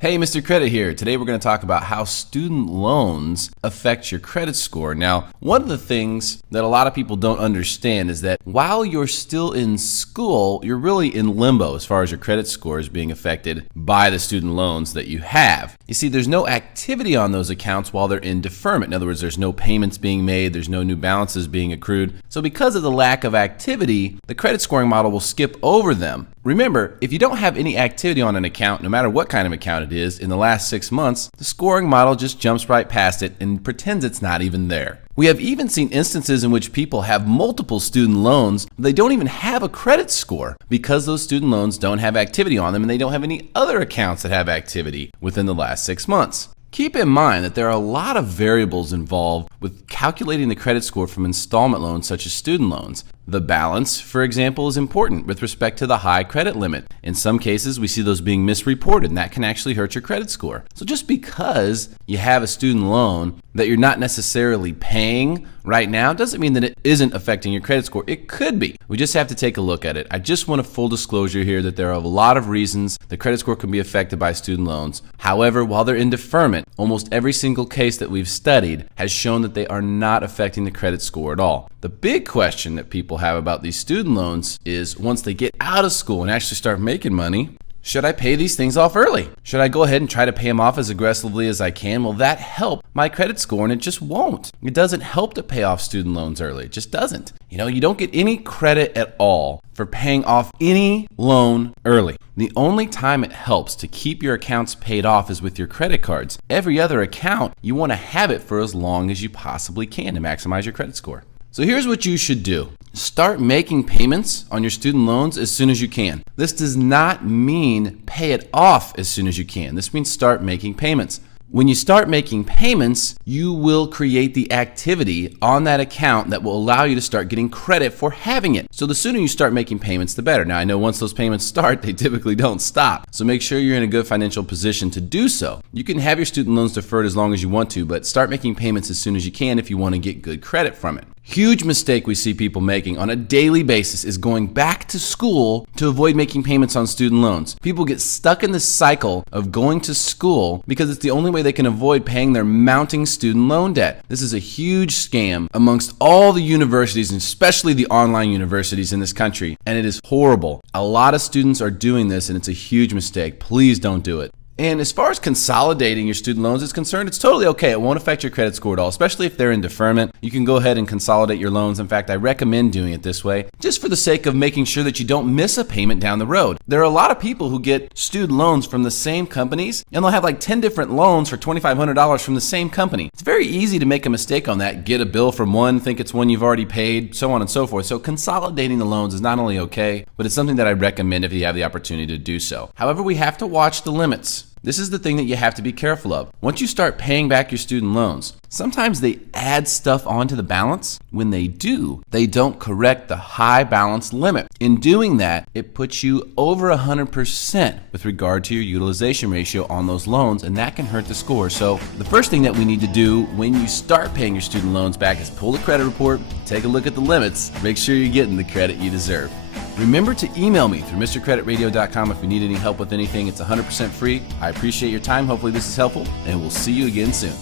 Hey, Mr. Credit here. Today we're going to talk about how student loans affect your credit score. Now, one of the things that a lot of people don't understand is that while you're still in school, you're really in limbo as far as your credit score is being affected by the student loans that you have. You see, there's no activity on those accounts while they're in deferment. In other words, there's no payments being made, there's no new balances being accrued. So because of the lack of activity, the credit scoring model will skip over them. Remember, if you don't have any activity on an account, no matter what kind of account it is, in the last 6 months, the scoring model just jumps right past it and pretends it's not even there. We have even seen instances in which people have multiple student loans, but they don't even have a credit score because those student loans don't have activity on them and they don't have any other accounts that have activity within the last 6 months. Keep in mind that there are a lot of variables involved with calculating the credit score from installment loans such as student loans. The balance, for example, is important with respect to the high credit limit. In some cases, we see those being misreported, and that can actually hurt your credit score. So just because you have a student loan that you're not necessarily paying right now doesn't mean that it isn't affecting your credit score. It could be. We just have to take a look at it. I just want a full disclosure here that there are a lot of reasons the credit score can be affected by student loans. However, while they're in deferment, almost every single case that we've studied has shown that they are not affecting the credit score at all. The big question that people have about these student loans is once they get out of school and actually start making money, should I pay these things off early? Should I go ahead and try to pay them off as aggressively as I can? Will that help my credit score? And it just won't. It doesn't help to pay off student loans early. It just doesn't. You don't get any credit at all for paying off any loan early. The only time it helps to keep your accounts paid off is with your credit cards. Every other account, you want to have it for as long as you possibly can to maximize your credit score. So here's what you should do. Start making payments on your student loans as soon as you can. This does not mean pay it off as soon as you can. This means start making payments. When you start making payments, you will create the activity on that account that will allow you to start getting credit for having it. So the sooner you start making payments, the better. Now, I know once those payments start, they typically don't stop. So make sure you're in a good financial position to do so. You can have your student loans deferred as long as you want to, but start making payments as soon as you can if you want to get good credit from it. Huge mistake we see people making on a daily basis is going back to school to avoid making payments on student loans. People get stuck in this cycle of going to school because it's the only way they can avoid paying their mounting student loan debt. This is a huge scam amongst all the universities, and especially the online universities in this country, and it is horrible. A lot of students are doing this, and it's a huge mistake. Please don't do it. And as far as consolidating your student loans is concerned, it's totally okay. It won't affect your credit score at all, especially if they're in deferment. You can go ahead and consolidate your loans. In fact, I recommend doing it this way, just for the sake of making sure that you don't miss a payment down the road. There are a lot of people who get student loans from the same companies, and they'll have like 10 different loans for $2,500 from the same company. It's very easy to make a mistake on that, get a bill from one, think it's one you've already paid, so on and so forth. So consolidating the loans is not only okay, but it's something that I recommend if you have the opportunity to do so. However, we have to watch the limits. This is the thing that you have to be careful of. Once you start paying back your student loans, sometimes they add stuff onto the balance. When they do, they don't correct the high balance limit. In doing that, it puts you over 100% with regard to your utilization ratio on those loans, and that can hurt the score. So the first thing that we need to do when you start paying your student loans back is pull the credit report, take a look at the limits, make sure you're getting the credit you deserve. Remember to email me through MrCreditRadio.com if you need any help with anything. It's 100% free. I appreciate your time. Hopefully this is helpful, and we'll see you again soon.